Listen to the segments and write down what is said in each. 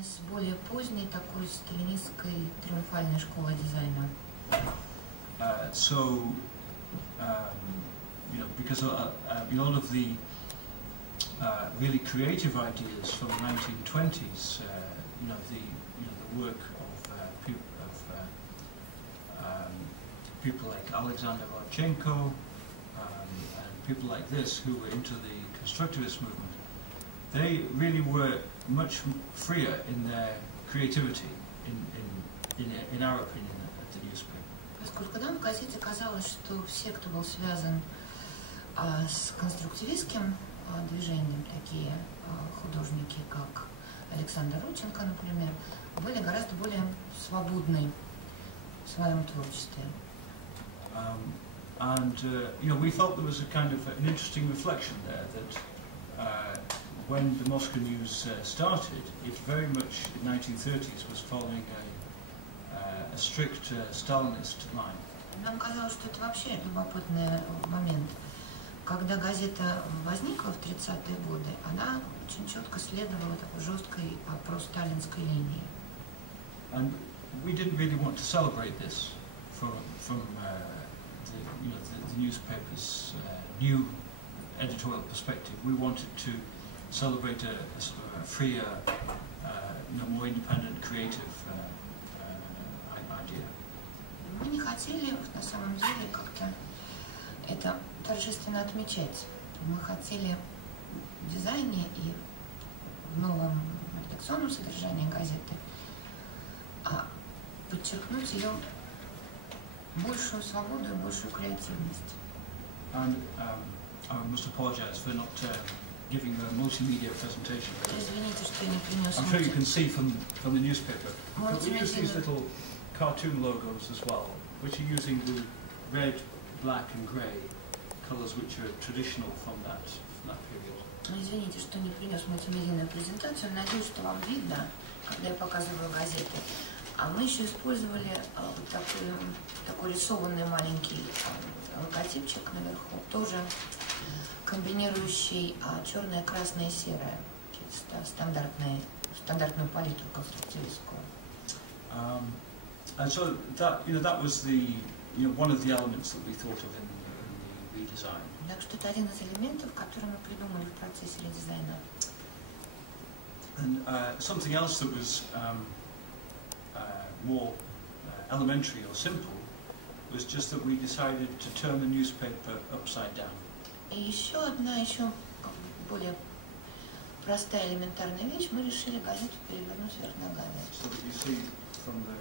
сравнении с более поздней такой сталинистской триумфальной школой дизайна? Because a lot of the really creative ideas from the 1920s, the work of people like Alexander Rodchenko and people like this who were into the constructivist movement, they really were much freer in their creativity, in our opinion, at the newspaper. Поскольку нам в газете казалось, что все, кто был связан с конструктивистским движением, такие художники, как Александр Родченко, например, были гораздо более свободны в своем творчестве. We felt there was a kind of an interesting reflection there that when the Moscow News started, it very much in the 1930s was following a strict Stalinist line. Нам казалось, что это вообще любопытный момент. Когда газета возникла в 30-е годы, она очень четко следовала такой жесткой просталинской линии. And we didn't really want to celebrate this from the newspaper's new editorial perspective. We wanted to celebrate a sort of a freer, more independent, creative idea. Мы не хотели, на самом деле, как-то это торжественно отмечать. Мы хотели в дизайне и в новом редакционном содержании газеты подчеркнуть ее большую свободу и большую креативность. And I must apologize for not giving a multimedia presentation. Извините, что я не принес. I'm sure you can see from the newspaper. But we use these little cartoon logos as well, which are using the red, black and grey colours which are traditional from that period. Извините, что не принес мультимедийную презентацию. Надеюсь, что вам видно, когда я показываю газеты. А мы еще использовали вот такой рисованный маленький логотипчик наверху, тоже комбинирующий черное, красное и серое, стандартную палитру конструктивистскую. And so that was one of the elements that we thought of in the redesign. Так что это один из элементов, которые мы придумали в процессе редизайна. And something else that was more elementary or simple was just that we decided to turn the newspaper upside down. И еще более простая элементарная вещь, мы решили газету перевернуть вверх ногами. So that you see from the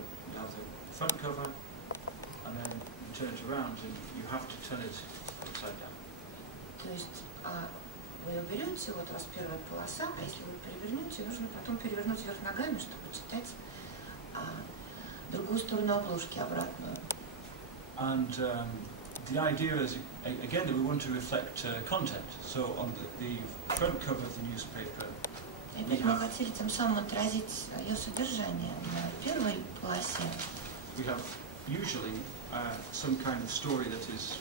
front cover, and then you turn it around, and you have to turn it upside down. То есть вы ее берете, вот у вас первая полоса, а если вы перевернете, нужно потом перевернуть вверх ногами, чтобы читать другую сторону обложки, обратную. And the idea is, again, that we want to reflect content. So on the front cover of the newspaper, мы хотели тем самым отразить ее содержание на первой полосе. We have usually some kind of story that is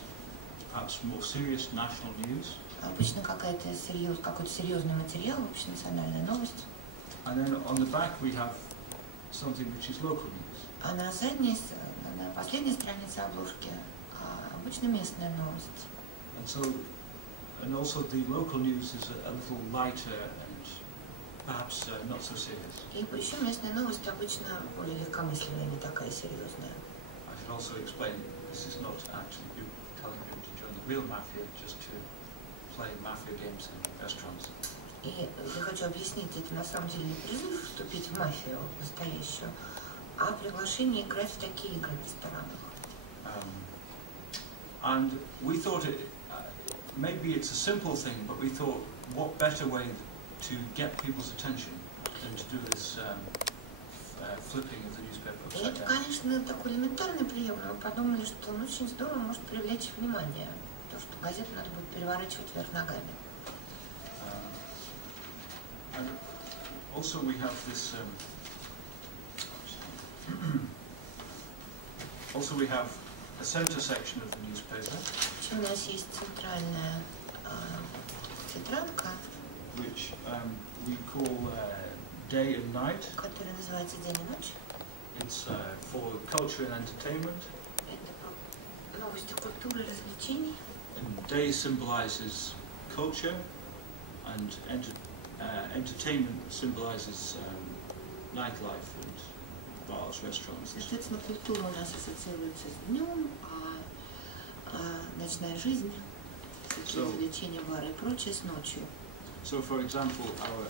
perhaps more serious, national news. Обычно какой-то серьезный материал, общенациональная новость. And then on the back we have something which is local news. А на последней странице обложки обычно местная новость. And also the local news is a little lighter and perhaps not so serious. И еще местная новость обычно более легкомысленная, не такая серьезная. I should also explain this is not actually you telling people to join the real mafia just to play mafia games in restaurants. И я хочу объяснить, это на самом деле не призыв вступить в мафию настоящую, а приглашение играть в такие игры в ресторанах. And we thought maybe it's a simple thing, but we thought what better way to get people's attention than to do this flipping of the newspaper upside down. Это, конечно, такой элементарный прием, но мы подумали, что он очень здорово может привлечь внимание, то, что газету надо будет переворачивать вверх ногами. And also we have this. Also we have a center section of the newspaper. У нас есть центральная тетрадка, which we call Day and Night. который называется «День и ночь». It's for culture and entertainment. Это новости культуры и развлечений. And day symbolizes culture, and entertainment symbolizes nightlife and bars, restaurants. Соответственно, культура у нас ассоциируется с днем, а ночная жизнь, развлечения, бары и прочее с ночью. So, for example, our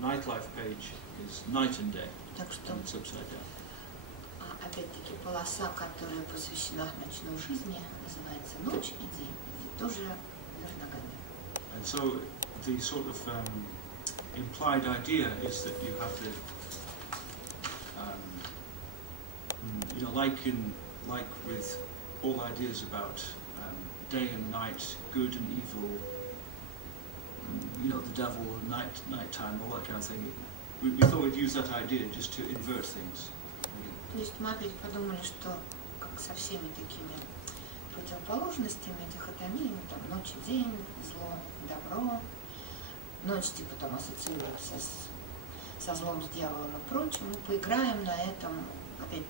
nightlife page is night and day. Так что, and it's upside down. Опять-таки, полоса, которая посвящена ночной жизни, называется «Ночь и день», и тоже вверх ногами. And so the sort of implied idea is that you have the, like with all ideas about day and night, good and evil, the devil, nighttime, all that kind of thing. We thought we'd use that idea just to invert things. То есть мы опять подумали, что как со всеми такими противоположностями, дихотомиями, там ночь и день, зло, добро, ночь типа там ассоциируется со злом, с дьяволом и прочим, мы поиграем на этом, опять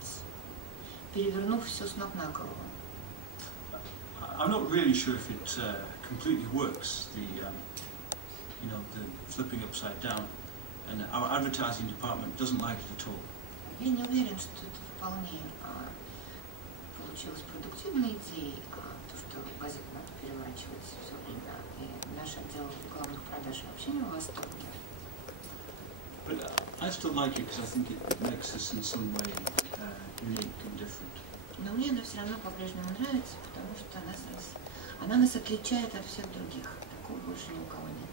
перевернув все с ног на голову. I'm not really sure if it completely works, the flipping upside down, and our advertising department doesn't like it at all. Я не уверен, что это вполне получилось продуктивной идеей, то, что газету надо переворачивать все время, и наш отдел главных продаж вообще не в восторге. But I still like it because I think it makes us in some way unique and different. Но мне она все равно по-прежнему нравится, потому что она нас отличает от всех других. Такого больше ни у кого нет.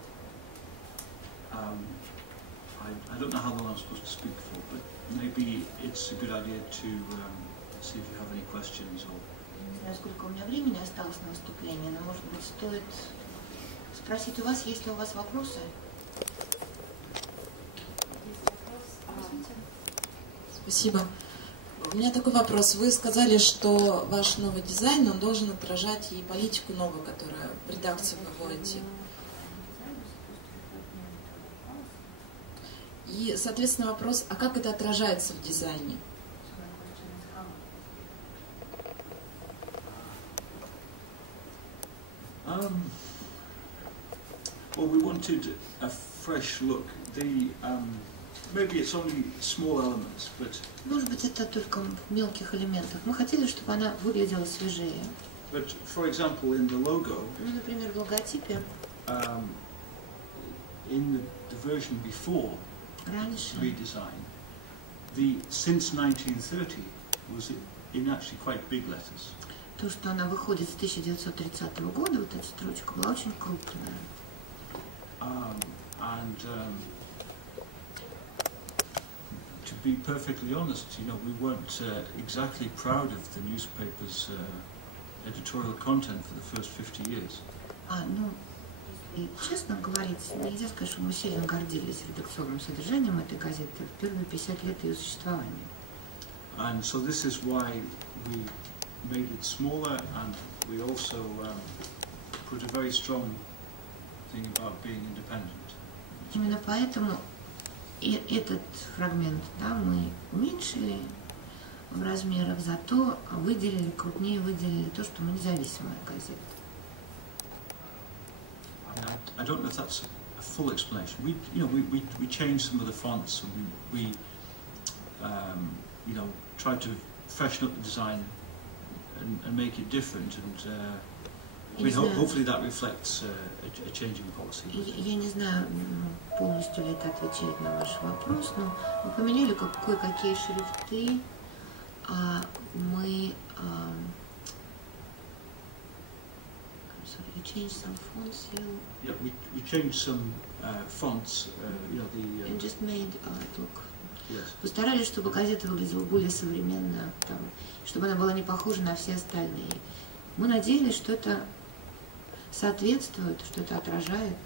I don't know how long I'm supposed to speak for, but maybe it's a good idea to see if you have any questions or. Не знаю, сколько у меня времени осталось на выступление, но, может быть, стоит спросить у вас, есть ли у вас вопросы? Спасибо. У меня такой вопрос. Вы сказали, что ваш новый дизайн, он должен отражать и политику новую, которую в редакции выводите. И, соответственно, вопрос, а как это отражается в дизайне? Well, we wanted a fresh look. Maybe it's only small elements, but. Может быть, это только в мелких элементах. Мы хотели, чтобы она выглядела свежее. But, for example, in the logo. Ну, например, в логотипе. In the version before. Раньше. Redesign. Since 1930 was in actually quite big letters. То, что она выходит с 1930 года, вот эта строчка была очень крупная. To be perfectly honest, we weren't exactly proud of the newspaper's editorial content for the first 50 years. И, честно говорить, нельзя сказать, что мы сильно гордились редакционным содержанием этой газеты в первые 50 лет ее существования. And so this is why we made it smaller, and we also put a very strong thing about being independent. Именно поэтому и этот фрагмент, мы уменьшили в размерах, зато крупнее выделили то, что мы независимая газета. I don't know if that's a full explanation. We changed some of the fonts, and we tried to freshen up the design and make it different, and hopefully that reflects a changing policy. Я не знаю, полностью ли это отвечает на ваш вопрос, но мы поменяли кое-какие шрифты, мы we changed some fonts. Yeah, we changed some fonts. And just made it look. Yes. Постарались, чтобы газета выглядела более современно, чтобы она была не похожа на все остальные. Мы надеялись, что это соответствует, что это отражает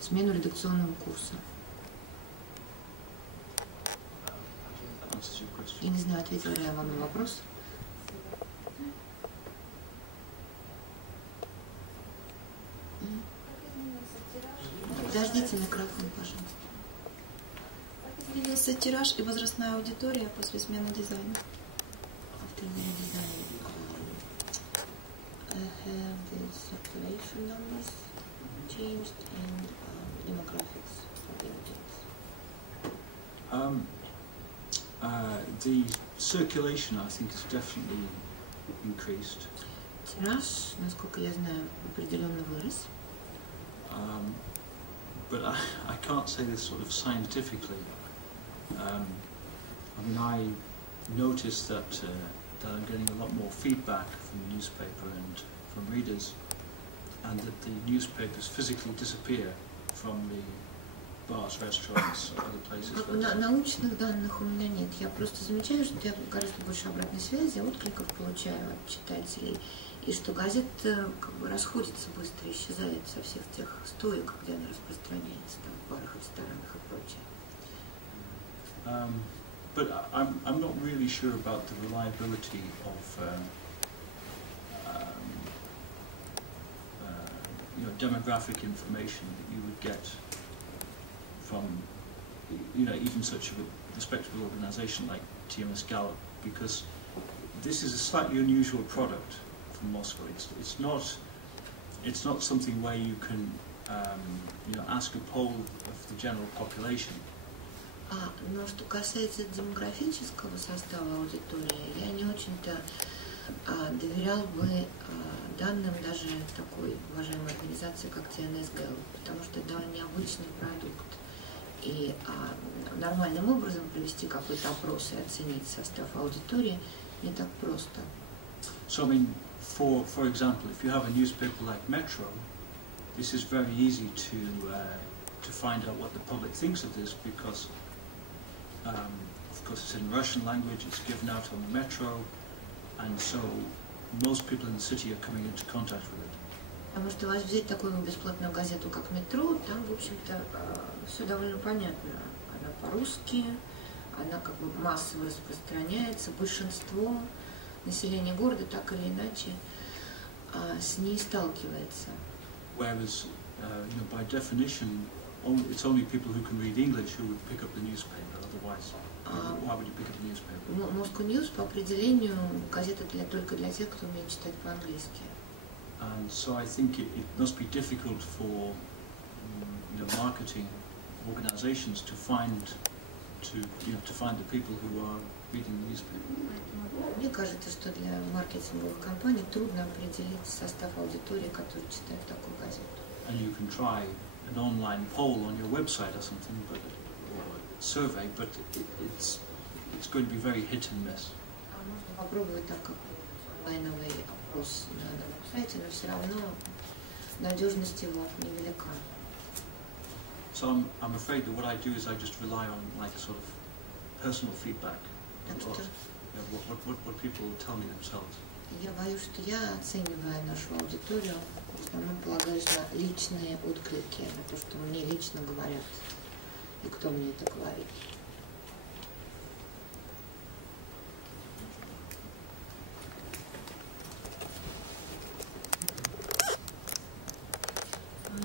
смену редакционного курса. Я не знаю, ответила ли я вам на вопрос. Подождите микрофон, пожалуйста. изменился тираж и возрастная аудитория после смены дизайна? After the design, have the circulation numbers changed and demographics of the audience? The circulation, I think, has definitely increased. Тираж, насколько я знаю, определенно вырос. But I can't say this sort of scientifically. I mean, I noticed that I'm getting a lot more feedback from the newspaper and from readers, and that the newspapers physically disappear from the bars, restaurants, other places. Научных данных у меня нет. Я просто замечаю, что я гораздо больше обратной связи, откликов получаю от читателей, и что газета как бы расходится быстро, исчезает со всех тех стоек, где она распространяется, там, в барах, ресторанах и прочее. But I'm not really sure about the reliability of demographic information that you would get from even such a respectable organisation like TMS Gallup, because this is a slightly unusual product from Moscow. It's not something where you can ask a poll of the general population. Но что касается демографического состава аудитории, я не очень-то доверял бы данным даже такой уважаемой организации, как TNS Gallup, потому что это довольно необычный продукт. И нормальным образом провести какой-то опрос и оценить состав аудитории не так просто. So, I mean, for example, if you have a newspaper like Metro, this is very easy to find out what the public thinks of this, because of course it's in Russian language, it's given out on the Metro, and so most people in the city are coming into contact with it. Потому что взять такую бесплатную газету, как «Метро», там, в общем-то, все довольно понятно. Она по-русски, она как бы массово распространяется, большинство населения города так или иначе с ней сталкивается. Whereas, by definition, it's only people who can read English who would pick up the newspaper. Otherwise, why would you pick up the newspaper? Moscow News по определению газета только для тех, кто умеет читать по-английски. And so I think it must be difficult for marketing organizations to find the people who are reading the newspaper. Мне кажется, что для маркетинговых компаний трудно определить состав аудитории, которая читает такую газету. And you can try an online poll on your website or something, or a survey, but it's going to be very hit and miss. Можно попробовать так какой-нибудь онлайновый опрос на сайте, но все равно надежность его невелика. So I'm afraid that what I do is I just rely on like a sort of personal feedback, what people tell me themselves. Я боюсь, что я, оценивая нашу аудиторию, в основном полагаюсь на личные отклики, на то, что мне лично говорят и кто мне это говорит.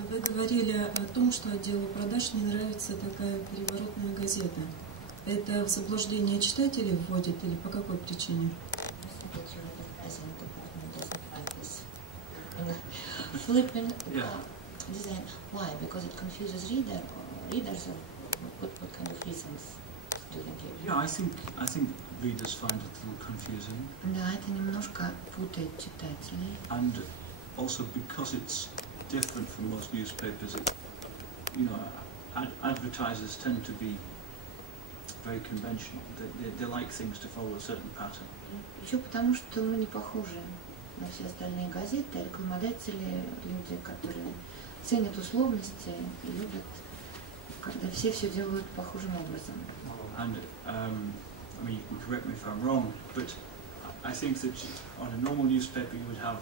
Вы говорили о том, что отделу продаж не нравится такая переворотная газета. Это в заблуждение читателей вводит или по какой причине? Flipping design. Why? Because it confuses readers. What kind of reasons do you think? Yeah, I think readers find it a little confusing. Да, это немножко путает читателей. And also because it's different from most newspapers, advertisers tend to be very conventional. They like things to follow a certain pattern. Еще потому, что мы не похожи на все остальные газеты, рекламодатели, люди, которые ценят условности и любят, когда все делают похожим образом. And I mean, you can correct me if I'm wrong, but I think that on a normal newspaper you would have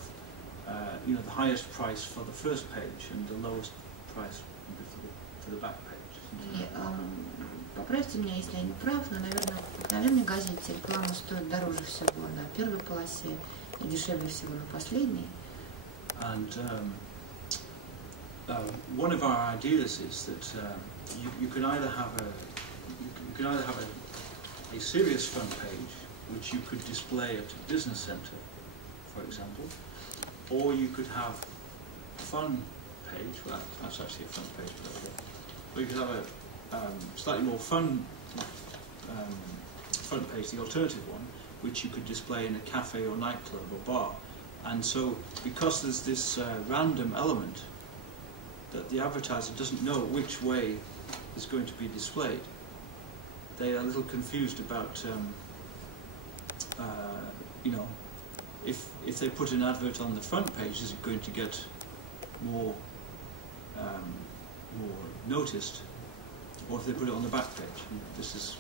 the highest price for the first page and the lowest price for the back page. И, поправьте меня, если я не прав, но, наверное, в обыкновенной газете реклама стоит дороже всего на первой полосе и дешевле всего на последней. And one of our ideas is that you can either have can either have a serious front page, which you could display at a business center, for example, or you could have a fun page. Well, that's actually a front page, but okay. Or you could have a slightly more fun front page, the alternative one, which you could display in a cafe or nightclub or bar. And so, because there's this random element that the advertiser doesn't know which way is going to be displayed, they are a little confused about, you know, if they put an advert on the front page, is it going to get more noticed, or if they put it on the back page? This is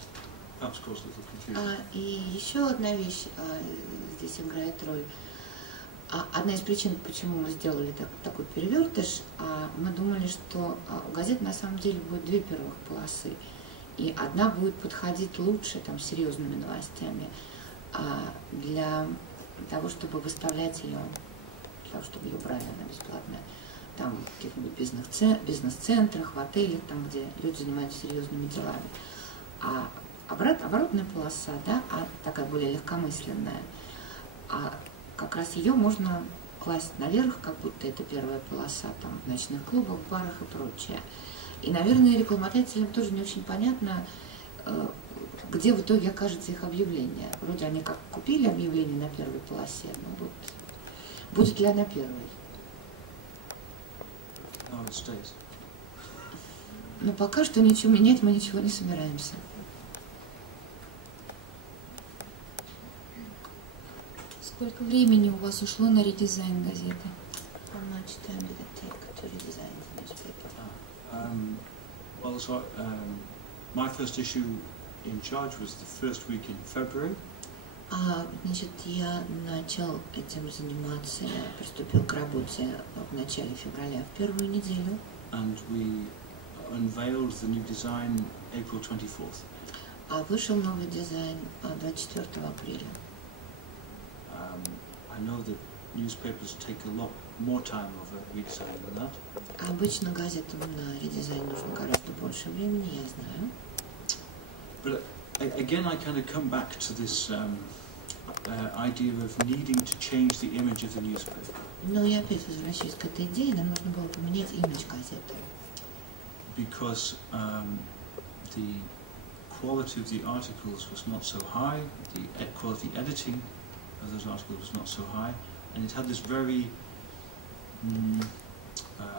perhaps caused a little confusion. И еще одна вещь здесь играет роль. Одна из причин, почему мы сделали такой перевертыш, мы думали, что у газет на самом деле будет две первых полосы. И одна будет подходить лучше там, серьезными новостями для того, чтобы выставлять ее, для того, чтобы ее брали, она бесплатная, там в каких-нибудь бизнес-центрах, в отелях, там, где люди занимаются серьезными делами. А оборотная полоса, да, такая более легкомысленная, как раз ее можно класть наверх, как будто это первая полоса там, в ночных клубах, барах и прочее. И, наверное, рекламодателям тоже не очень понятно, где в итоге окажется их объявление. Вроде они как купили объявление на первой полосе, но вот будет ли она первой? Но пока что ничего менять мы ничего не собираемся. Сколько времени у вас ушло на редизайн газеты? How much time did it take to redesign the newspaper? Well, so my first issue in charge was the first week in February. Значит, я начал этим заниматься, я приступил к работе в начале февраля, в первую неделю. And we unveiled the new design April 24th. Вышел новый дизайн 24 апреля. I know that newspapers take a lot more time over redesign than that. Обычно газетам на редизайн нужно гораздо больше времени, я знаю. But again, I kind of come back to this idea of needing to change the image of the newspaper. Но я опять возвращаюсь к этой идее, нам нужно было поменять имидж газеты. Because the quality of the articles was not so high, the quality editing of those articles was not so high, and it had this very,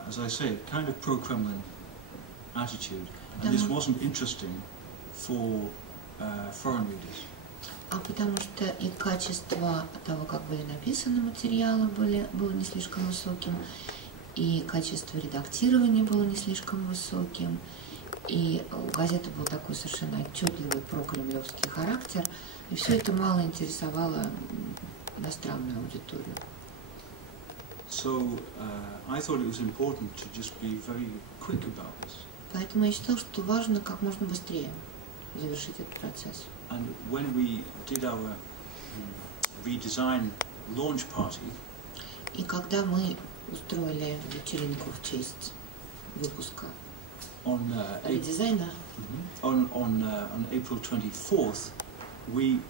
as I say, kind of pro-Kremlin attitude, and this wasn't interesting for foreign readers. Потому что и качество того, как были написаны материалы, было не слишком высоким, и качество редактирования было не слишком высоким, и у газеты был такой совершенно отчетливый прокремлевский характер, и все это мало интересовало иностранную аудиторию. So I thought it was important to just be very quick about this. Поэтому я считал, что важно как можно быстрее завершить этот процесс. And when we did our redesign launch party, и когда мы устроили вечеринку в честь выпуска редизайна, on April 24th, we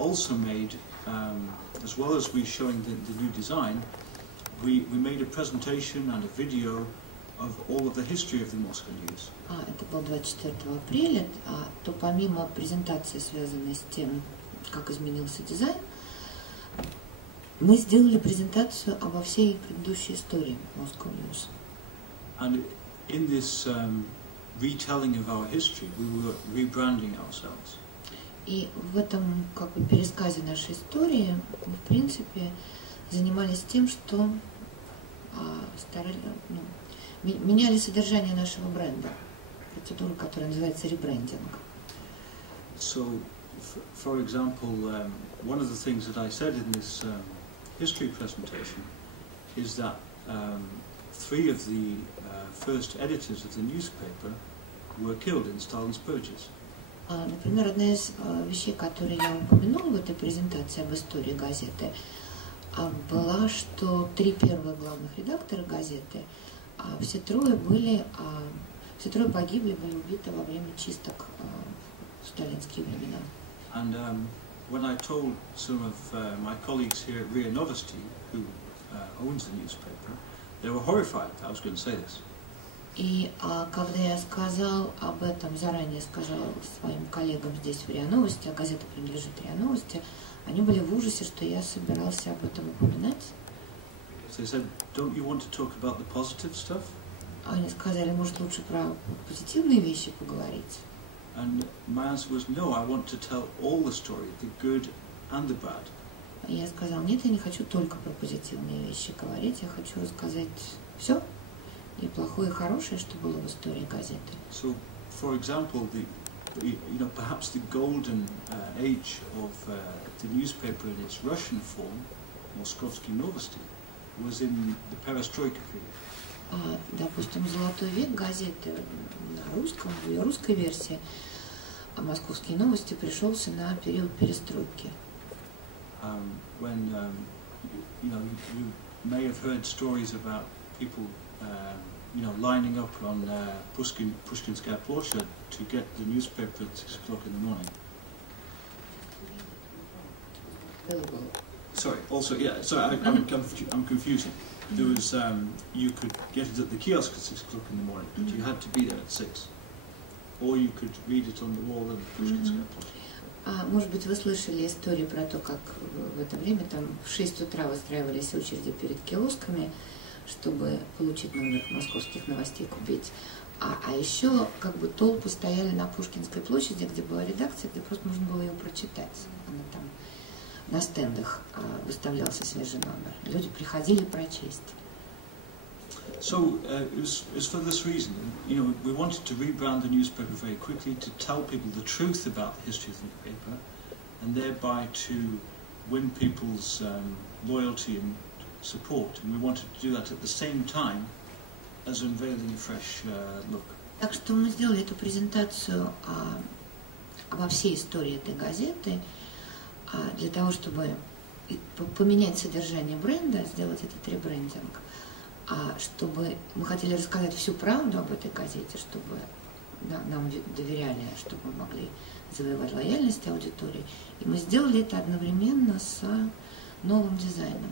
also made, as well as we showing the new design, we made a presentation and a video of all of the history of the Moscow News. Это было 24 апреля, то помимо презентации, связанной с тем, как изменился дизайн, мы сделали презентацию обо всей предыдущей истории Moscow News. And in this retelling of our history, we were rebranding ourselves. И в этом как бы пересказе нашей истории мы, в принципе, занимались тем, что меняли содержание нашего бренда, процедуру, которая называется ребрендинг. So, for example, one of the things that I said in this history presentation is that 3 of the first editors of the newspaper were killed in Stalin's purges. Например, одна из вещей, которые я упомянула в этой презентации об истории газеты, была, что 3 первых главных редактора газеты, все трое погибли, были убиты во время чисток в сталинские времена. And when I told some of my colleagues here at RIA Novosti, who owns the newspaper, they were horrified I was going to say this. И когда я сказал об этом, заранее сказал своим коллегам здесь в РИА Новости, а газета принадлежит РИА Новости, они были в ужасе, что я собирался об этом упоминать. So they said, don't you want to talk about the positive stuff? Они сказали, может, лучше про позитивные вещи поговорить. And my answer was, no, I want to tell all the story, the good and the bad. Я сказал, нет, я не хочу только про позитивные вещи говорить, я хочу рассказать все, и плохое, и хорошее, что было в истории газеты. So, for example, perhaps the golden age of the newspaper in its Russian form, Moskovsky Novosti, was in the perestroika period. Допустим, золотой век газеты на русском, в ее русской версии, а «Московские новости» пришелся на период перестройки. When you may have heard stories about people lining up on Pushkinskaya Plощадь to get the newspaper at 6 o'clock in the morning. Sorry. Also, yeah. Sorry, I'm confusing. There was you could get it at the kiosk at 6 o'clock in the morning, but you had to be there at 6, or you could read it on the wall in Pushkinskaya Plощадь. Может быть, вы слышали историю про то, как в это время там в 6 утра выстраивались очереди перед киосками, чтобы получить номер московских новостей купить. А еще как бы толпы стояли на Пушкинской площади, где была редакция, где просто можно было ее прочитать. Она там на стендах выставлялся свежий номер. Люди приходили прочесть. So it was for this reason, we wanted to rebrand the newspaper very quickly to tell people the truth about the history of the paper, and thereby to win people's loyalty and support. And we wanted to do that at the same time as unveiling a fresh look. Так что мы сделали эту презентацию обо всей истории этой газеты для того, чтобы поменять содержание бренда, сделать этот ребрендинг. Чтобы мы хотели рассказать всю правду об этой газете, чтобы нам доверяли, чтобы мы могли завоевать лояльность аудитории. И мы сделали это одновременно с новым дизайном.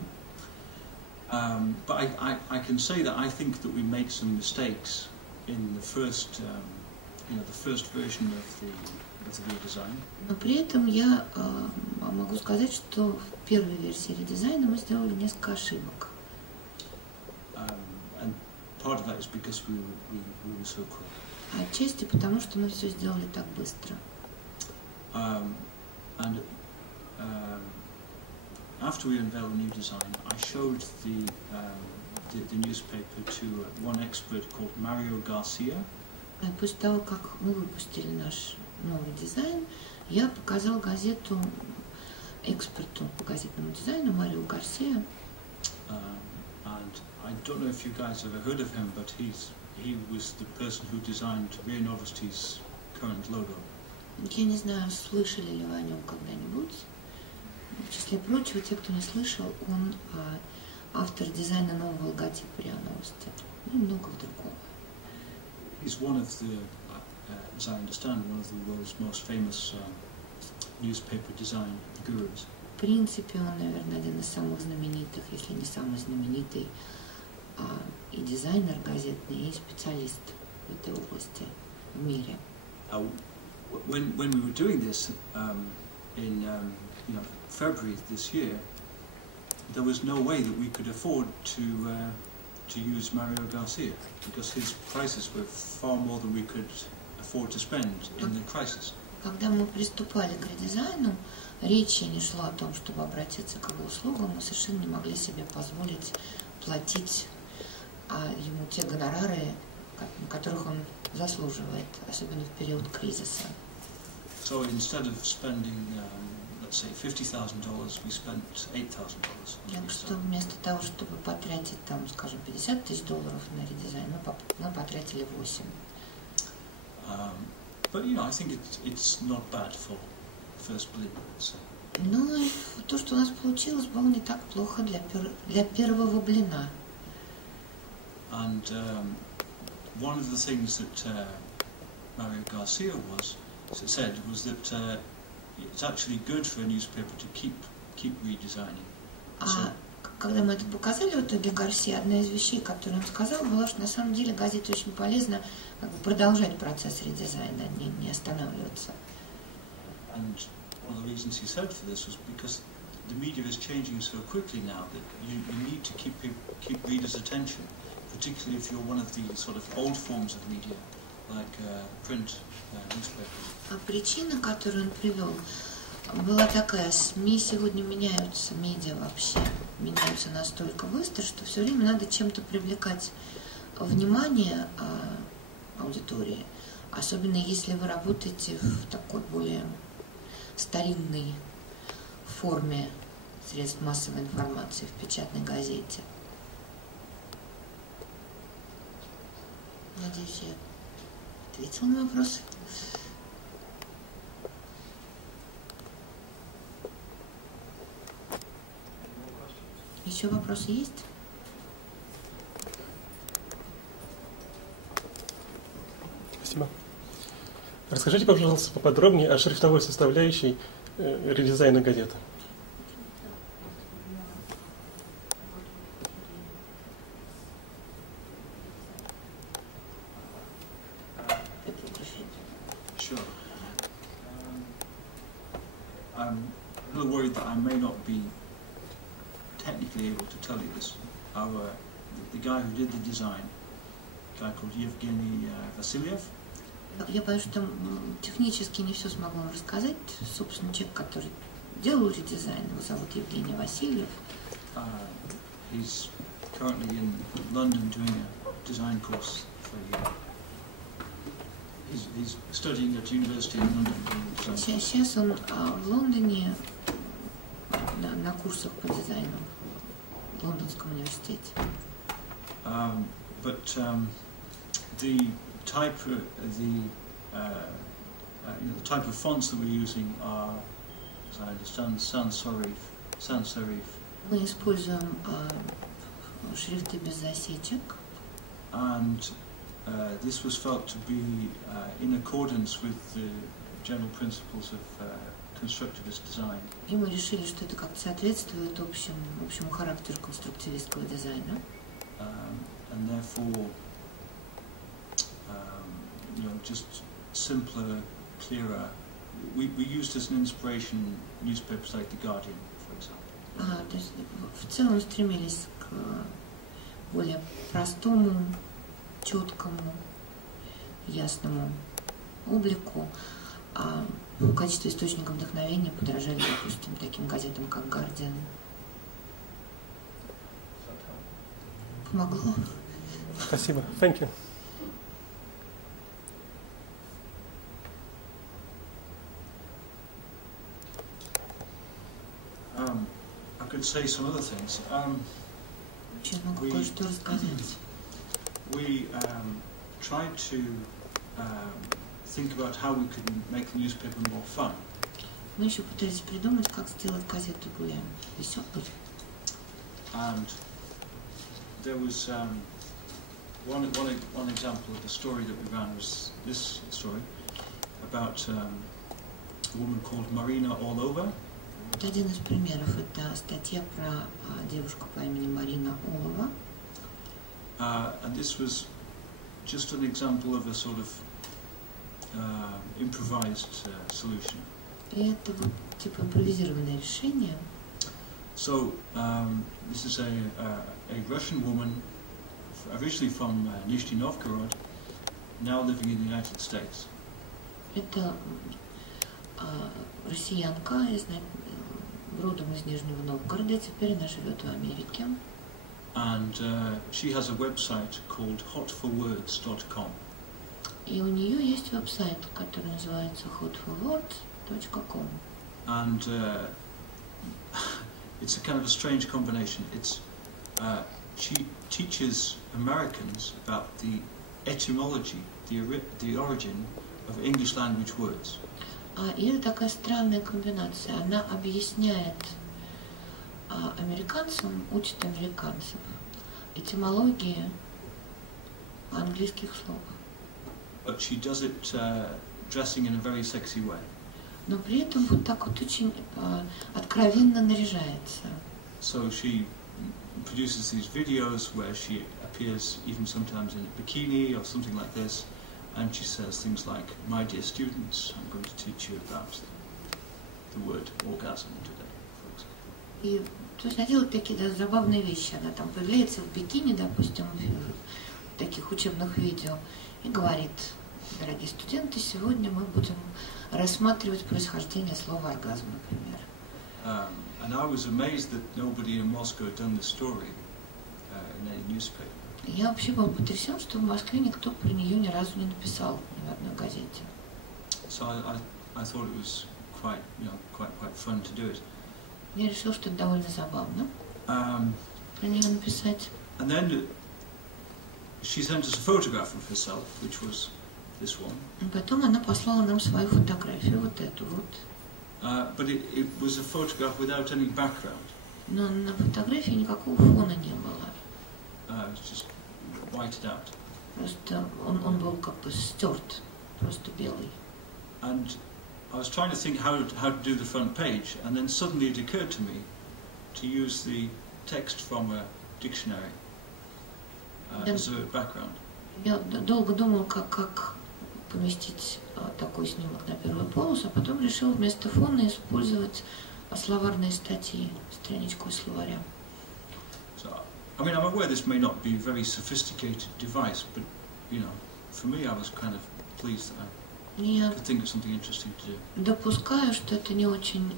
But I can say that I think that we made some mistakes in the first version of the redesign. Но при этом я могу сказать, что в первой версии редизайна мы сделали несколько ошибок. And part of that is because we were so quick. Отчасти потому, что мы все сделали так быстро. And after we unveiled the new design, I showed the newspaper to one expert called Mario Garcia. После того, как мы выпустили наш новый дизайн, я показал газету эксперту по газетному дизайну Марио Гарсия. And I don't know if you guys ever heard of him, but he was the person who designed RIA Novosti's current logo. Я не знаю, слышали ли вы о нем когда-нибудь. В числе прочего, те, кто не слышал, он автор дизайна нового логотипа РИА Новости. И много другого. He's one of the, as I understand, one of the world's most famous newspaper design gurus. В принципе, он, наверное, один из самых знаменитых, если не самый знаменитый, и дизайнер газетный, и специалист в этой области в мире. When we were doing this in February this year, there was no way that we could afford to use Mario Garcia because his prices were far more than we could afford to spend in the crisis. Когда мы приступали к редизайну, речи не шло о том, чтобы обратиться к его услугам, мы совершенно не могли себе позволить платить ему те гонорары, которых он заслуживает, особенно в период кризиса. So instead of spending, let's say, $50,000, we spent $8,000. Так что вместо того, чтобы потратить, там, скажем, $50,000 на редизайн, мы потратили 8. But I think it's not bad for first blip. Ну, то, что у нас получилось, было не так плохо для первого блина. And one of the things that Mario Garcia was said was that it's actually good for a newspaper to keep redesigning. So, когда мы это показали в итоге Гарсия, одна из вещей, которую он сказал, была, что на самом деле газете очень полезно как бы продолжать процесс редизайна, не останавливаться. And one of the reasons he said for this was because the media is changing so quickly now that you need to keep readers' attention, particularly if you're one of the sort of old forms of media, like print newspapers. А причина, которую он привел, была такая: СМИ сегодня меняются, медиа вообще меняются настолько быстро, что все время надо чем-то привлекать внимание аудитории, особенно если вы работаете в такой более старинной форме средств массовой информации, в печатной газете. Надеюсь, я ответила на вопрос. Еще вопросы есть? Спасибо. Расскажите, пожалуйста, поподробнее о шрифтовой составляющей редизайна газеты. Sure. I'm a little worried that I may not be technically able to tell you this. The guy who did the design, a guy called Yevgeny Vasilyev. Я боюсь, что технически не все смогу вам рассказать. Собственно, человек, который делал редизайн, его зовут Евгений Васильев. He's currently in London doing a design course for a year. He's studying at university in London. Сейчас он в Лондоне на курсах по дизайну в Лондонском университете. The type of fonts that we're using are, as I understand, sans serif. Мы используем шрифты без засечек. And this was felt to be in accordance with the general principles of constructivist design. И мы решили, что это как-то соответствует общему характеру конструктивистского дизайна. And therefore, just simpler, clearer. We used as an inspiration newspapers like The Guardian, for example. То есть в целом стремились к более простому, четкому, ясному облику. В качестве источника вдохновения подражали, допустим, таким газетам, как Guardian. Помогло? Спасибо. Thank you. I could say some other things. Сейчас могу кое-что рассказать. We tried to think about how we could make the newspaper more fun. Мы еще пытались придумать, как сделать газету более веселой. And there was one example of the story that we ran was this story about a woman called Marina All Over. Один из примеров – это статья про девушку по имени Марина Олова. And this was just an example of a sort of improvised solution. И это вот типа импровизированное решение. So this is a Russian woman, originally from Nizhny Novgorod, now living in the United States. Это россиянка, родом из Нижнего Новгорода, теперь она живет в Америке. And she has a website called hotforwords.com. И у нее есть веб-сайт, который называется hotforwords.com. And it's a kind of a strange combination. It's she teaches Americans about the etymology, the origin of English language words. И это такая странная комбинация. Она объясняет американцам, учит американцев этимологии английских слов. But she does it dressing in a very sexy way. Но при этом вот так вот очень откровенно наряжается. So she produces these videos where she appears even sometimes in a bikini or something like this, and she says things like, "My dear students, I'm going to teach you about the word orgasm today," for example. И то есть она делает такие забавные вещи. Она там появляется в бикини, допустим, в таких учебных видео, и говорит: дорогие студенты, сегодня мы будем рассматривать происхождение слова оргазм, например. And I was amazed that nobody in Moscow had done this story in any newspaper. Я вообще был потрясен, что в Москве никто про нее ни разу не написал ни в одной газете. So I thought it was quite fun to do it. Я решил, что это довольно забавно про нее написать. And then she sent us a photograph of herself, which was this one. И потом она послала нам свою фотографию, вот эту вот. But it was a photograph without any background. Но на фотографии никакого фона не было. It's just whited out. Просто он был как бы стерт, просто белый. And I was trying to think how to do the front page, and then suddenly it occurred to me to use the text from a dictionary as a background. Я долго думал, как поместить такой снимок на первую полосу, а потом решил вместо фона использовать словарные статьи, страничку из словаря. So, I mean, I'm aware this may not be a very sophisticated device, but, you know, for me, I was kind of pleased that I could think of something interesting to do. Допускаю, что это не очень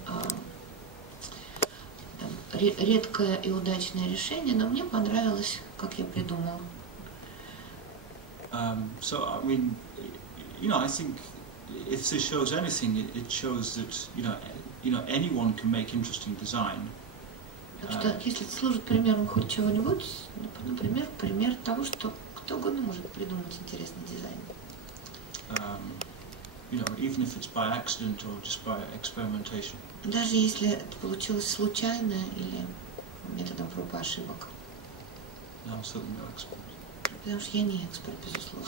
редкое и удачное решение, но мне понравилось, как я придумал. So, I mean, you know, I think if this shows anything, it shows that, you know, anyone can make interesting design. Так что, если это служит примером хоть чего-нибудь, например, пример того, что кто угодно может придумать интересный дизайн. You know, even if it's by accident or just by experimentation. Даже если это получилось случайно или методом проб и ошибок. No, I'm certainly no expert. Потому что я не эксперт, безусловно.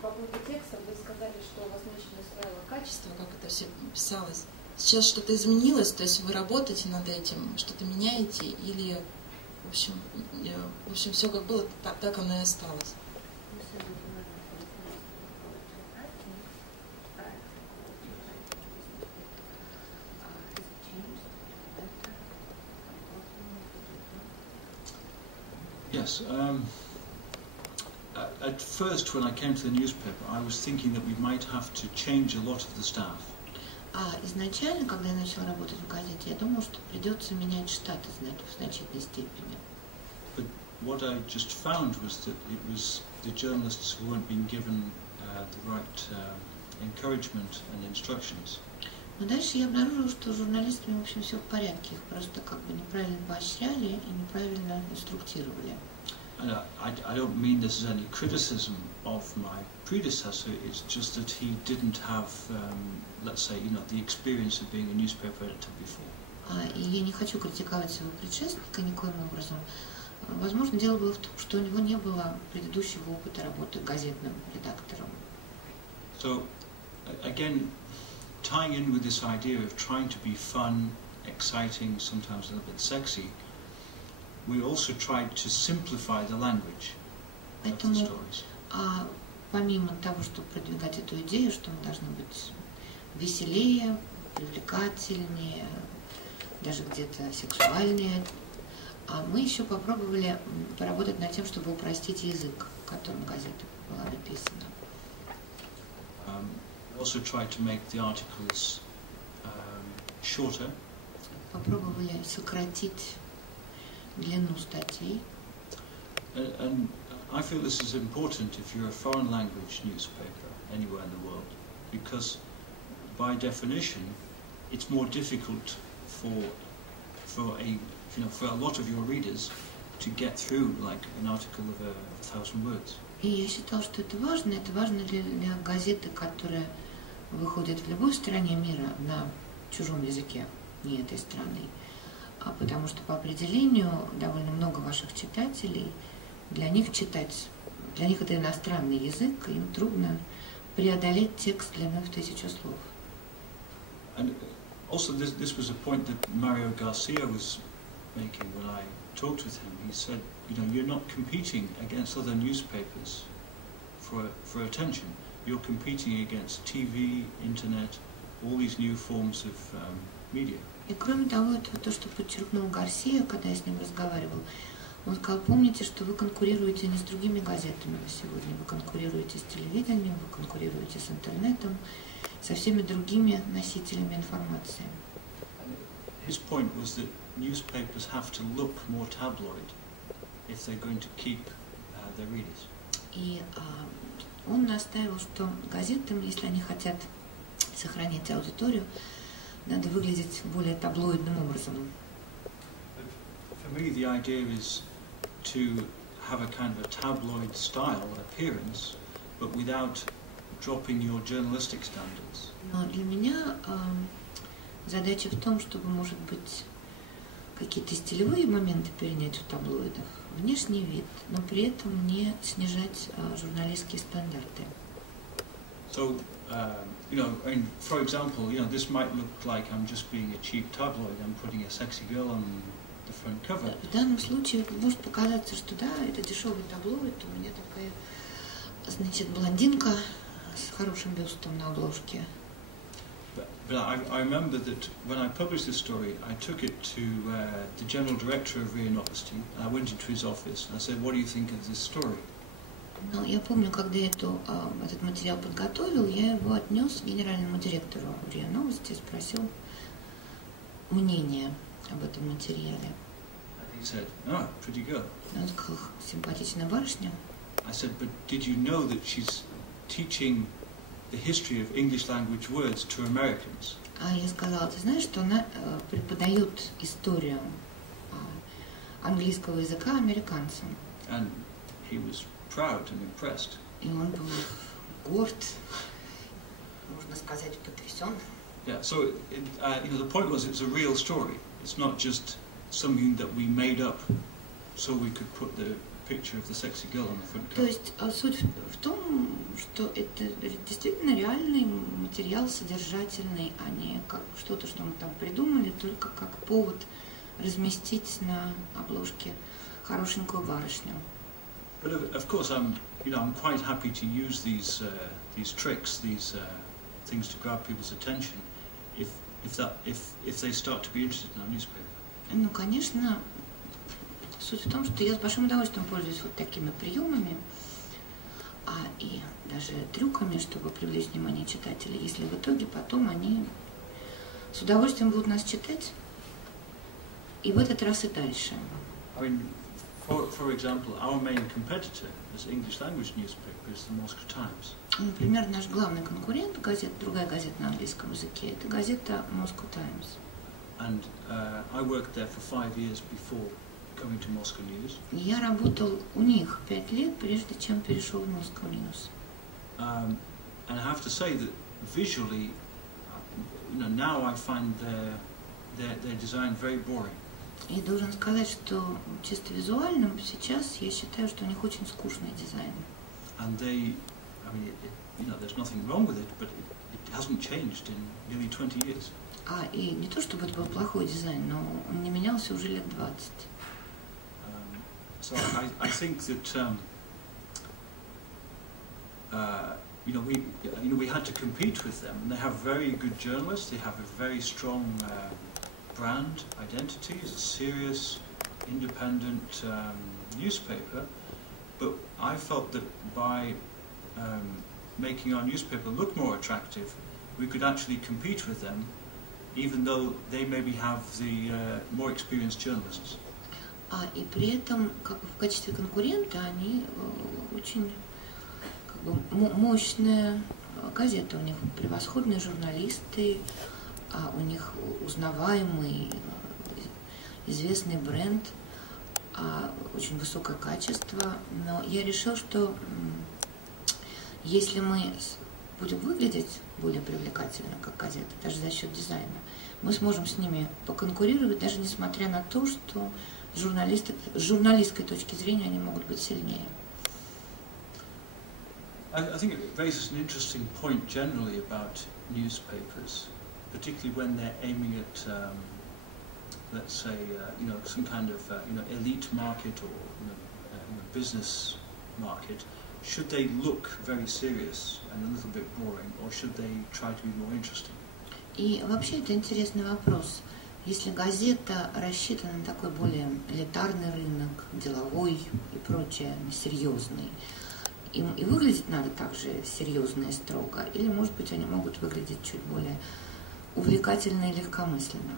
По поводу текста вы сказали, что вас не очень устраивало качество, как это все писалось. Сейчас что-то изменилось, то есть вы работаете над этим, что-то меняете, или, в общем, все как было, так оно и осталось. Yes. At first, when I came to the newspaper, I was thinking that we might have to change a lot of the staff. Изначально, когда я начала работать в газете, я думала, что придется менять штат в значительной степени. But what I just found was that it was the journalists who weren't being given the right encouragement and instructions. Но дальше я обнаружила, что с журналистами, в общем, все в порядке. Их просто как бы неправильно поощряли и неправильно инструктировали. And I don't mean this as any criticism of my predecessor. It's just that he didn't have, let's say, you know, the experience of being a newspaper editor before. И я не хочу критиковать своего предшественника никоим образом. Возможно, дело было в том, что у него не было предыдущего опыта работы газетным редактором. So, again, tying in with this idea of trying to be fun, exciting, sometimes a little bit sexy, we also tried to simplify the language of the stories. Помимо того, чтобы продвигать эту идею, что мы должны быть веселее, привлекательнее, даже где-то сексуальнее, мы еще попробовали поработать над тем, чтобы упростить язык, которым газета была написана. Also tried to make the articles shorter. Попробовали сократить длину статей. And I feel this is important if you're a foreign language newspaper anywhere in the world, because by definition, it's more difficult for a lot of your readers to get through like an article of 1,000 words. И я считала, что это важно для газеты, которая выходит в любой стране мира на чужом языке, не этой страной, потому что по определению довольно много ваших читателей, для них это иностранный язык, им трудно преодолеть текст длиной в 1000 слов. And also this was a point that Mario Garcia was making when I talked with him. He said, you're not competing against other newspapers for attention. You're competing against TV, internet, all these new forms of media. И кроме того, это то, что подчеркнул Гарсия, когда я с ним разговаривал. Он сказал, помните, что вы конкурируете не с другими газетами на сегодня, вы конкурируете с телевидением, вы конкурируете с интернетом, со всеми другими носителями информации. His point was that newspapers have to look more tabloid if they're going to keep their readers. И он настаивал, что газетам, если они хотят сохранить аудиторию, надо выглядеть более таблоидным образом. For me, the idea is to have a kind of a tabloid style appearance, but without dropping your journalistic standards. Но для меня задача в том, чтобы, может быть, какие-то стилевые моменты перенять у таблоидов, внешний вид, но при этом не снижать журналистские стандарты. So, for example, this might look like I'm just being a cheap tabloid. I'm putting a sexy girl on the front cover. В данном случае может показаться, что да, это дешевый таблоид, у меня такая, значит, блондинка с хорошим бюстом на обложке. But I remember that when I published this story, I took it to the general director of RIA Novosti. I went into his office and I said, "What do you think of this story?" Но я помню, когда я этот материал подготовил, я его отнес генеральному директору РИА Новости, спросил мнение об этом материале. And he said, "Oh, pretty girl." Он сказал, симпатичная барышня. I said, "But did you know that she's teaching the history of English language words to Americans?" А я сказала, ты знаешь, что она преподает историю английского языка американцам. And he was proud and impressed. И он был горд, можно сказать, потрясен. Yeah, so the point was it's a real story. It's not just something that we made up so we could put the picture of the sexy girl on the front cover. То есть суть в том, что это действительно реальный материал, содержательный, а не как что-то, что мы там придумали, только как повод разместить на обложке хорошенькую барышню. But of course, I'm quite happy to use these tricks, these things to grab people's attention, if they start to be interested in our newspaper. Ну, конечно, суть в том, что я с большим удовольствием пользуюсь вот такими приемами, и даже трюками, чтобы привлечь внимание читателей, если в итоге потом они с удовольствием будут нас читать, и в этот раз и дальше. I mean, for example, our main competitor as English language newspaper is the Moscow Times. Например, наш главный конкурент, другая газета на английском языке, это газета Moscow Times. And I worked there for 5 years before coming to Moscow News. Я работал у них 5 лет, прежде чем перешел в Moscow News. And I have to say that visually, now I find their design very boring. И должен сказать, что чисто визуально сейчас я считаю, что у них очень скучный дизайн. And there's nothing wrong with it, but it hasn't changed in nearly 20 years. И не то, чтобы это был плохой дизайн, но он не менялся уже лет 20. So I think that we had to compete with them. And they have very good journalists. They have a very strong brand identity. It's a serious, independent newspaper. But I felt that by making our newspaper look more attractive, we could actually compete with them, even though they maybe have the more experienced journalists. И при этом, как бы в качестве конкурента, они очень мощная газета. У них превосходные журналисты, у них узнаваемый, известный бренд, очень высокое качество. Но я решил, что если мы будем выглядеть более привлекательно, как газета, даже за счет дизайна, мы сможем с ними поконкурировать, даже несмотря на то, что с журналистской точки зрения они могут быть сильнее. I think it raises an interesting point generally about newspapers, particularly when they're aiming at, let's say, some kind of elite market or business market. Should they look very serious and a little bit boring, or should they try to be more interesting? И вообще это интересный вопрос. Если газета рассчитана на такой более элитарный рынок, деловой и прочее, серьезный, им и выглядеть надо также серьезно и строго, или, может быть, они могут выглядеть чуть более увлекательно и легкомысленно.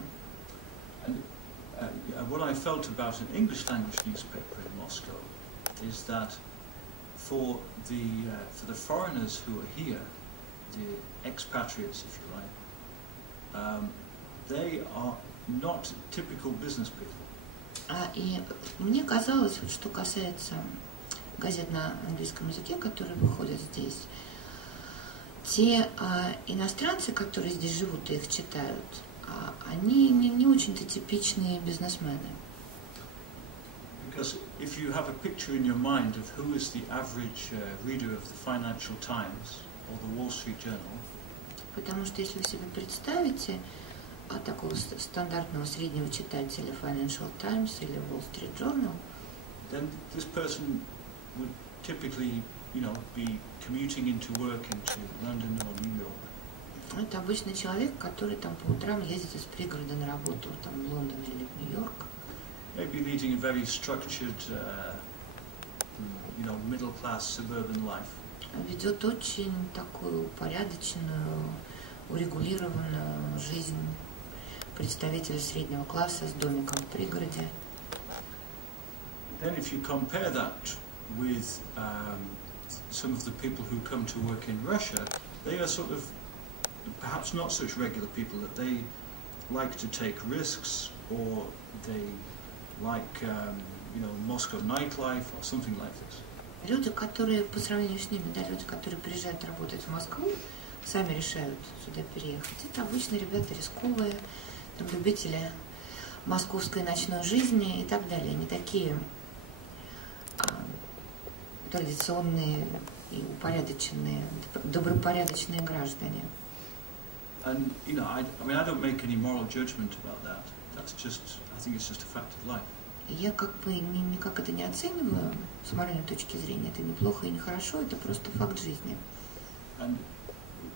What I felt about an English language newspaper in Moscow is that for the foreigners who are here, the expatriates, if you like, they are not typical business people. И мне казалось, что касается газет на английском языке, которые выходят здесь, те иностранцы, которые здесь живут и их читают, они не очень-то типичные бизнесмены. Because if you have a picture in your mind of who is the average reader of the Financial Times or the Wall Street Journal, потому что если вы себе представите такого стандартного среднего читателя Financial Times или Wall Street Journal, then this person would typically, be commuting into work into London or New York. Это обычный человек, который там по утрам ездит из пригорода на работу, там в Лондон или в Нью-Йорк. Maybe leading a very structured, middle-class suburban life. Ведет очень такую упорядоченную, урегулированную жизнь представителя среднего класса с домиком в пригороде. Then if you compare that with some of the people who come to work in Russia, they are sort of perhaps not such regular people, that they like to take risks, or they like, Moscow nightlife or something like this. Люди, которые, по сравнению с ними, люди, которые приезжают работать в Москву, сами решают сюда переехать. Это обычно ребята рисковые, там, любители московской ночной жизни и так далее. Не такие традиционные и упорядоченные, добропорядочные граждане. And I don't make any moral judgment about that. That's just, I think it's just a fact of life. Я как бы никак это не оцениваю с моральной точки зрения. Это не плохо и не хорошо, это просто факт жизни. And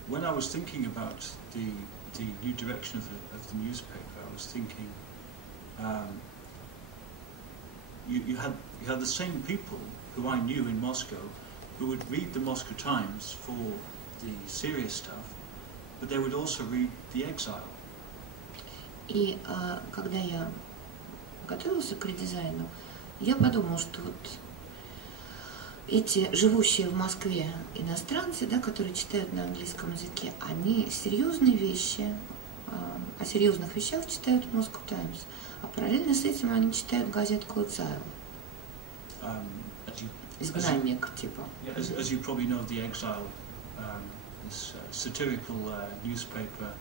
when I was thinking about the new direction of the newspaper, I was thinking, you had the same people who I knew in Moscow who would read the Moscow Times for the serious stuff, but they would also read the Exile. И когда я готовился к редизайну, я подумал, что вот эти живущие в Москве иностранцы, которые читают на английском языке, они серьезные вещи, о серьезных вещах читают Moscow Times, а параллельно с этим они читают газетку Exile. Изгнанник, типа. As you probably know, the Exile, this satirical newspaper,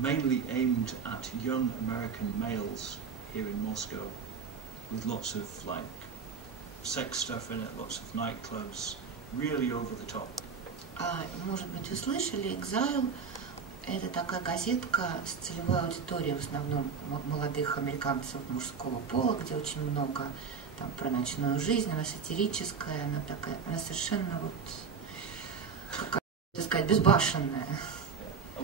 mainly aimed at young American males here in Moscow, with lots of sex stuff in it, lots of nightclubs, really over the top. Может быть, вы слышали, Exile — это такая газетка с целевой аудиторией, в основном молодых американцев мужского пола, где очень много там про ночную жизнь, она сатирическая, она такая, она совершенно какая, так сказать, безбашенная.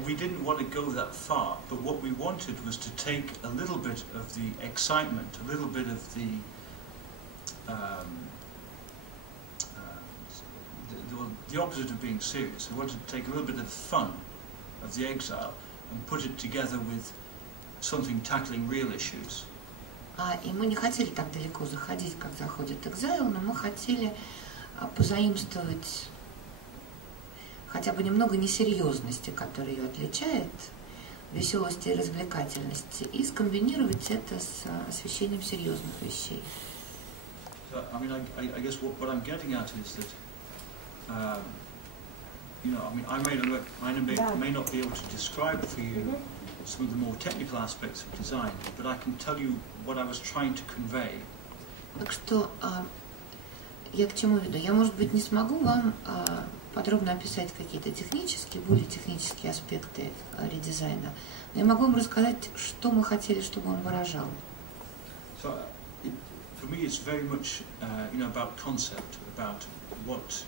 We didn't want to go that far, but what we wanted was to take a little bit of the excitement, a little bit of the opposite of being serious. We wanted to take a little bit of the fun of the Exile and put it together with something tackling real issues. И мы не хотели так далеко заходить, как заходит Exile, но мы хотели позаимствовать хотя бы немного несерьезности, которая ее отличает, веселости и развлекательности, и скомбинировать это с освещением серьезных вещей. So, I guess what I'm getting at is that, you know, I mean, I may not be able to describe for you some of the more technical aspects of design, but I can tell you what I was trying to convey. Так что я к чему веду? Я, может быть, не смогу вам подробно описать какие-то технические, более технические аспекты редизайна, но я могу вам рассказать, что мы хотели, чтобы он выражал. So, for me, it's very much, you know, about concept, about what,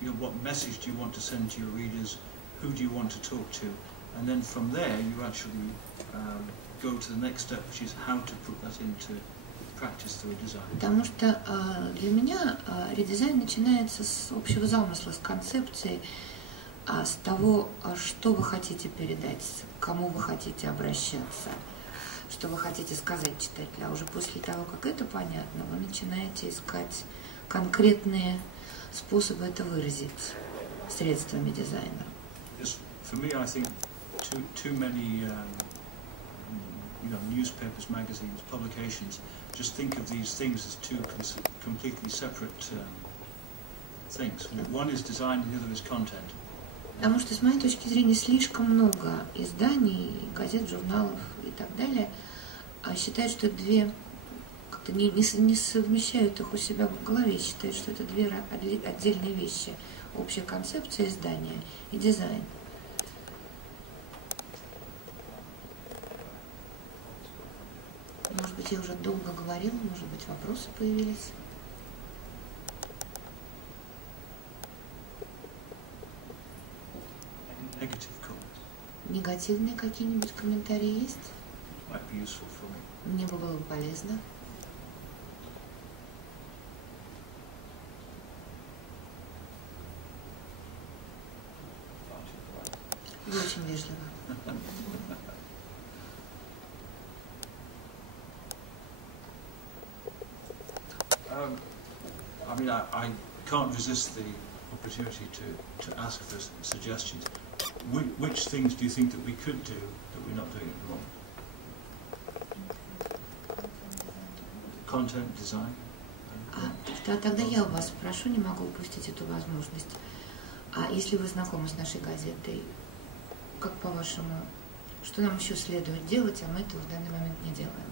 you know, what message do you want to send to your readers, who do you want to talk to, and then from there you actually go to the next step, which is how to put that into practice through a design. Потому что для меня редизайн начинается с общего замысла, с концепции, с того, что вы хотите передать, к кому вы хотите обращаться, что вы хотите сказать читателю. А уже после того, как это понятно, вы начинаете искать конкретные способы это выразить средствами дизайна. Yes, for me, I think too many you know, newspapers, magazines, publications just think of these things as two completely separate things. One is design, and the other is content. Потому что, с моей точки зрения, слишком много изданий, газет, журналов и так далее считают, что это две, как-то не совмещают их у себя в голове, считают, что это две отдельные вещи. Общая концепция издания и дизайн. Может быть, я уже долго говорила, может быть, вопросы появились. Негативные какие-нибудь комментарии есть? Мне бы было бы полезно. Вы очень вежливо. I mean, I can't resist the opportunity to ask for suggestions. Which things do you think that we could do that we're not doing at the moment? Content, design? Тогда я у вас спрошу, не могу упустить эту возможность. А если вы знакомы с нашей газетой, как по-вашему, что нам еще следует делать, а мы этого в данный момент не делаем?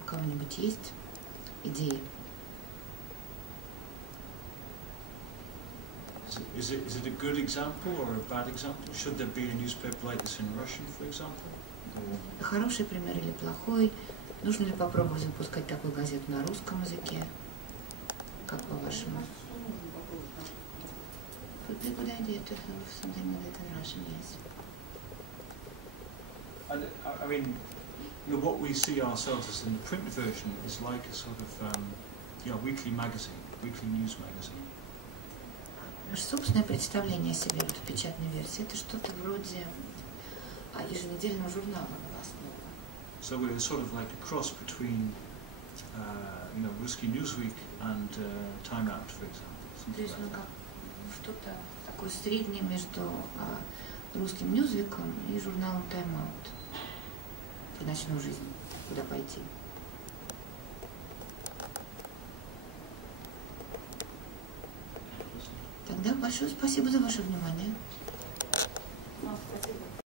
У кого-нибудь есть идеи? Is it a good example or a bad example? Should there be a newspaper like this in Russian, for example? Хороший пример или плохой? Нужно ли попробовать запускать такую газету на русском языке? Как по-вашему? Could be a good idea to have something like that in Russian, yes. I mean, you know, what we see ourselves as in the print version is like a sort of, you know, weekly magazine, weekly news magazine. Наше собственное представление о себе в печатной версии это что-то вроде еженедельного журнала новостного. So we're sort of like a cross between, you know, Ruski Newsweek and Time Out, for example. То есть мы как что-то такое среднее между русским Ньюзвиком и журналом Time Out. Про ночную жизнь, куда пойти. Тогда большое спасибо за ваше внимание.